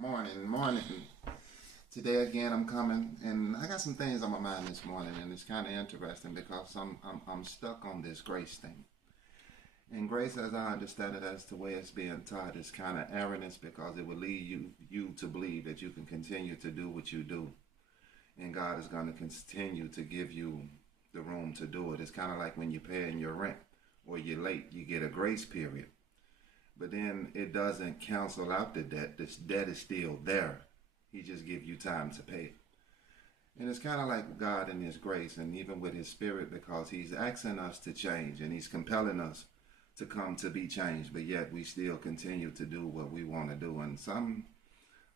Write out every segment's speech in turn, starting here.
Morning. Today again, I'm coming, and I got some things on my mind this morning, and it's kind of interesting because I'm stuck on this grace thing. And grace, as I understand it, as the way it's being taught, is kind of arrogance because it will lead you to believe that you can continue to do what you do, and God is going to continue to give you the room to do it. It's kind of like when you're paying your rent or you're late, you get a grace period. But then it doesn't cancel out the debt. This debt is still there. He just gives you time to pay it. And it's kind of like God in His grace and even with His Spirit, because He's asking us to change and He's compelling us to come to be changed. But yet we still continue to do what we want to do. And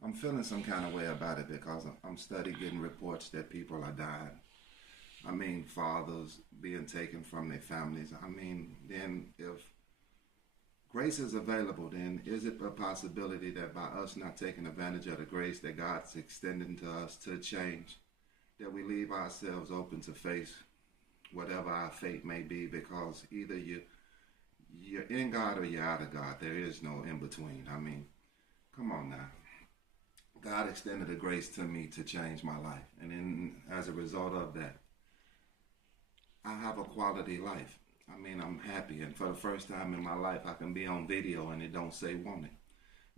I'm feeling some kind of way about it because I'm studying getting reports that people are dying. I mean, fathers being taken from their families. I mean, then if grace is available, then is it a possibility that by us not taking advantage of the grace that God's extending to us to change, that we leave ourselves open to face whatever our fate may be, because either you're in God or you're out of God. There is no in between. I mean, come on now. God extended the grace to me to change my life. And then as a result of that, I have a quality life. I mean, I'm happy, and for the first time in my life, I can be on video and it don't say wanted.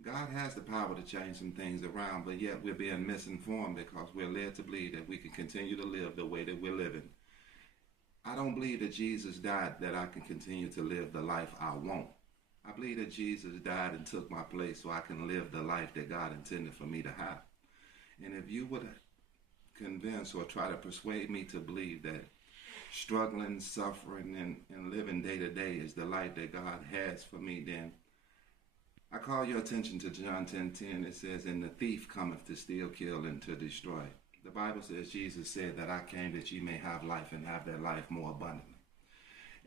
God has the power to change some things around, but yet we're being misinformed because we're led to believe that we can continue to live the way that we're living. I don't believe that Jesus died that I can continue to live the life I want. I believe that Jesus died and took my place so I can live the life that God intended for me to have. And if you would convince or try to persuade me to believe that struggling, suffering, and living day to day is the life that God has for me, then I call your attention to John 10:10. It says, "And the thief cometh to steal, kill, and to destroy." The Bible says Jesus said that I came that ye may have life and have that life more abundantly.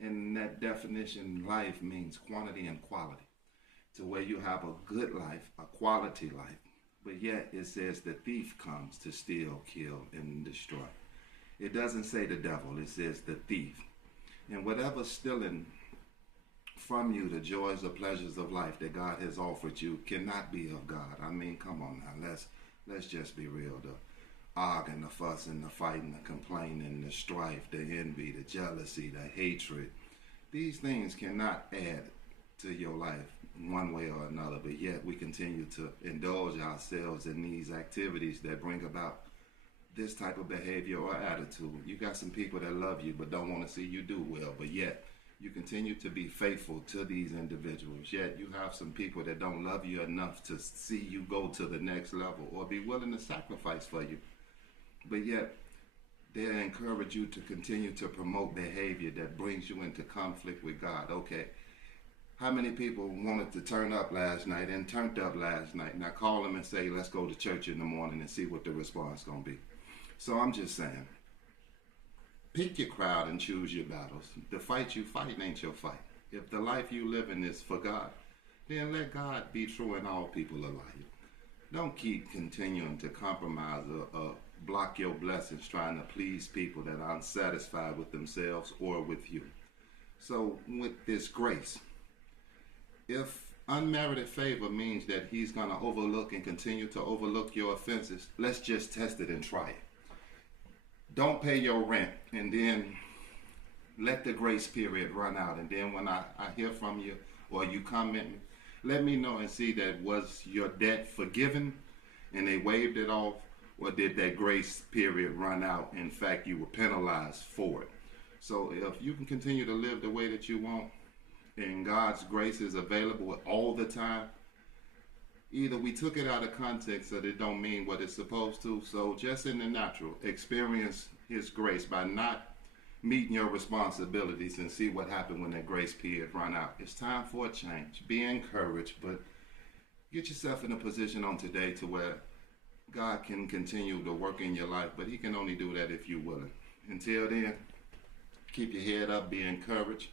And that definition, life, means quantity and quality, to where you have a good life, a quality life, but yet it says the thief comes to steal, kill, and destroy. It doesn't say the devil, it says the thief. And whatever's stealing from you the joys or pleasures of life that God has offered you cannot be of God. I mean, come on now, let's just be real. The arguing, the fussing, the fighting, the complaining, the strife, the envy, the jealousy, the hatred, these things cannot add to your life one way or another, but yet we continue to indulge ourselves in these activities that bring about this type of behavior or attitude. You got some people that love you but don't want to see you do well, but yet you continue to be faithful to these individuals. Yet you have some people that don't love you enough to see you go to the next level or be willing to sacrifice for you, but yet they encourage you to continue to promote behavior that brings you into conflict with God. Okay, how many people wanted to turn up last night and turned up last night? Now call them and say, let's go to church in the morning and see what the response is going to be. So I'm just saying, pick your crowd and choose your battles. The fight you fight ain't your fight. If the life you live in is for God, then let God be true and all people are liars. Don't keep continuing to compromise or block your blessings trying to please people that are unsatisfied with themselves or with you. So with this grace, if unmerited favor means that He's going to overlook and continue to overlook your offenses, let's just test it and try it. Don't pay your rent and then let the grace period run out. And then when I hear from you or you comment, let me know and see that was your debt forgiven and they waived it off, or did that grace period run out? In fact, you were penalized for it. So if you can continue to live the way that you want and God's grace is available all the time, either we took it out of context or it don't mean what it's supposed to. So just in the natural, experience His grace by not meeting your responsibilities and see what happened when that grace period run out. It's time for a change. Be encouraged, but get yourself in a position on today to where God can continue to work in your life, but He can only do that if you're willing. Until then, keep your head up, be encouraged.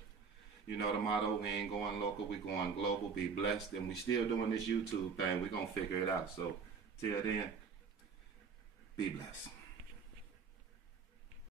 You know the motto, we ain't going local, we going global. Be blessed, and we still doing this YouTube thing. We're going to figure it out. So, till then, be blessed.